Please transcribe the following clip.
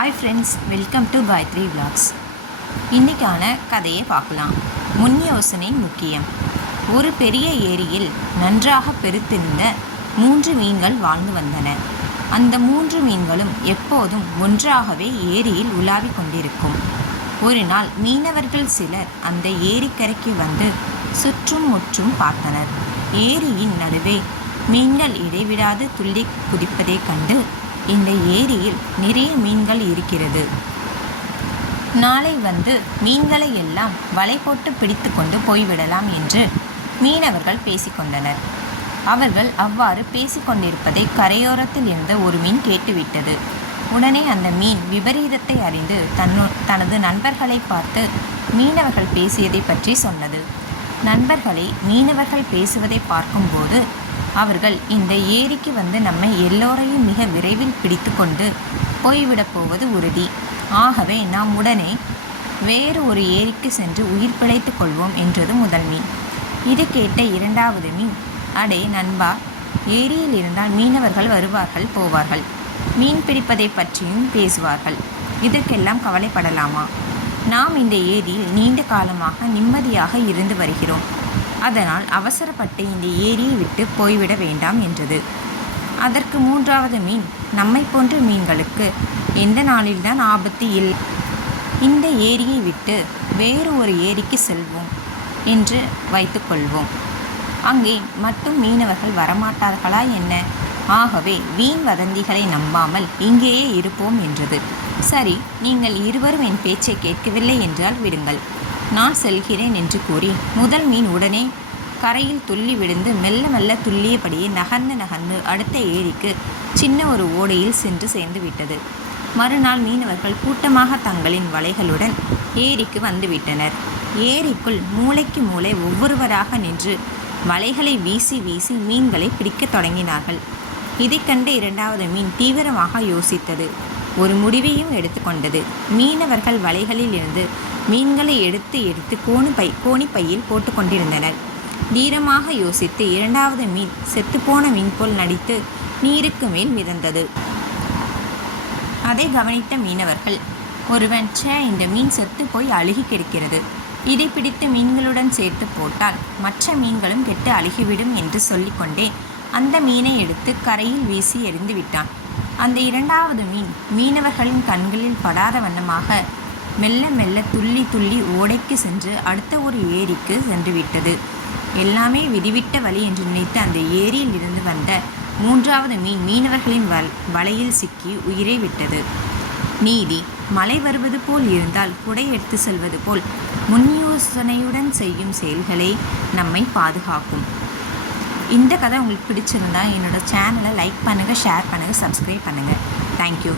Hi friends welcome to Gayatri vlogs. இன்றைக்கான கதையை பார்க்கலாம். முன் யோசனை முக்கியம். ஒரு பெரிய ஏரியில் நன்றாக பெருத்திருந்த மூன்று மீன்கள் வாழ்ந்து வந்தன. அந்த மூன்று மீன்களும் எப்போதும் ஒன்றாகவே ஏரியில் உலாவிக் கொண்டிருக்கும். ஒரு நாள் மீனவர்கள் சிலர் அந்த ஏரிக்கரைக்கு வந்து சுற்றும் முற்றும் பார்த்தனர். ஏரியின் நடுவே மீன்கள் இடைவிடாது துள்ளி குதிப்பதைக் கண்டு இந்த ஏரியில் நிறைய மீன்கள் இருக்கிறது. நாளை வந்து மீன்களை எல்லாம் வலை போட்டு பிடித்து கொண்டு போய்விடலாம் என்று மீனவர்கள் பேசிக்கொண்டனர் அவர்கள் அவ்வாறு பேசிக்கொண்டிருப்பதை கரையோரத்தில் இருந்த ஒரு மீன் கேட்டுவிட்டது. உடனே அந்த மீன் விபரீதத்தை அறிந்து தன்னு தனது நண்பர்களை பார்த்து மீனவர்கள் பேசியதை பற்றி சொன்னது. நண்பர்களை மீனவர்கள் பேசுவதை பார்க்கும்போது அவர்கள் இந்த ஏரிக்கு வந்து நம்மை எல்லோரையும் மிக விரைவில் பிடித்து கொண்டு போய்விடப் போவது உறுதி. ஆகவே நாம் உடனே வேறு ஒரு ஏரிக்கு சென்று உயிர் பிழைத்துக் கொள்வோம் என்றது முதல் மீன். இது கேட்ட இரண்டாவது மீன் அடே நண்பா ஏரியில் இருந்தால் மீனவர்கள் வருவார்கள் போவார்கள். மீன் பிடிப்பதை பற்றியும் பேசுவார்கள். இதற்கெல்லாம் கவலைப்படலாமா? நாம் இந்த ஏரியில் நீண்ட காலமாக நிம்மதியாக இருந்து வருகிறோம். அதனால் அவசரப்பட்டு இந்த ஏரியை விட்டு போய்விட வேண்டாம் என்றது. அதற்கு மூன்றாவது மீன் நம்மை போன்ற மீன்களுக்கு எந்த நாளில்தான் ஆபத்து இல்லை. இந்த ஏரியை விட்டு வேறு ஒரு ஏரிக்கு செல்வோம் என்று வைத்துக்கொள்வோம் அங்கே மட்டும் மீனவர்கள் வரமாட்டார்களா என்ன? ஆகவே வீண் வதந்திகளை நம்பாமல் இங்கேயே இருப்போம் என்றது. சரி நீங்கள் இருவரும் என் பேச்சை கேட்கவில்லை என்றால் விடுங்கள். நான் செல்கிறேன் என்று கூறி முதல் மீன் உடனே கரையில் துள்ளி விழுந்து மெல்ல மெல்ல துள்ளியபடியே நகர்ந்து நகர்ந்து அடுத்த ஏரிக்கு சின்ன ஒரு ஓடையில் சென்று சேர்ந்து விட்டது. மறுநாள் மீனவர்கள் கூட்டமாக தங்களின் வலைகளுடன் ஏரிக்கு வந்துவிட்டனர் ஏரிக்குள் மூளைக்கு மூளை ஒவ்வொருவராக நின்று வலைகளை வீசி வீசி மீன்களை பிடிக்கத் தொடங்கினார்கள். இதைக் கண்ட இரண்டாவது மீன் தீவிரமாக யோசித்தது. ஒரு முடிவையும் எடுத்துக்கொண்டது. மீனவர்கள் வலைகளில் இருந்து மீன்களை எடுத்து எடுத்து கோணி பை கோணிப்பையில் போட்டு கொண்டிருந்தனர். தீரமாக யோசித்து இரண்டாவது மீன் செத்துப்போன மீன் போல் நடித்து நீருக்கு மேல் மிதந்தது. அதை கவனித்த மீனவர்கள் ஒருவன் சே இந்த மீன் செத்து போய் அழுகி கிடக்கிறது. இதை பிடித்து மீன்களுடன் சேர்த்து போட்டால் மற்ற மீன்களும் கெட்டு அழுகிவிடும் என்று சொல்லிக்கொண்டே அந்த மீனை எடுத்து கரையில் வீசி எறிந்து விட்டான். அந்த இரண்டாவது மீன் மீனவர்களின் கண்களில் படாத வண்ணமாக மெல்ல மெல்ல துள்ளி துள்ளி ஓடைக்கு சென்று அடுத்த ஒரு ஏரிக்கு சென்று விட்டது. எல்லாமே விதிவிட்ட வழி என்று நினைத்து அந்த ஏரியில் இருந்து வந்த மூன்றாவது மீன் மீனவர்களின் வல் வலையில் சிக்கி உயிரை விட்டது. நீதி மழை வருவது போல் இருந்தால் குடை எடுத்து செல்வது போல் முன் யோசனையுடன் செய்யும் செயல்களே நம்மை பாதுகாக்கும். இந்த கதை உங்களுக்கு பிடிச்சிருந்தா என்னோட சேனலை லைக் பண்ணுங்கள் ஷேர் பண்ணுங்கள் சப்ஸ்கிரைப் பண்ணுங்கள் தேங்க்யூ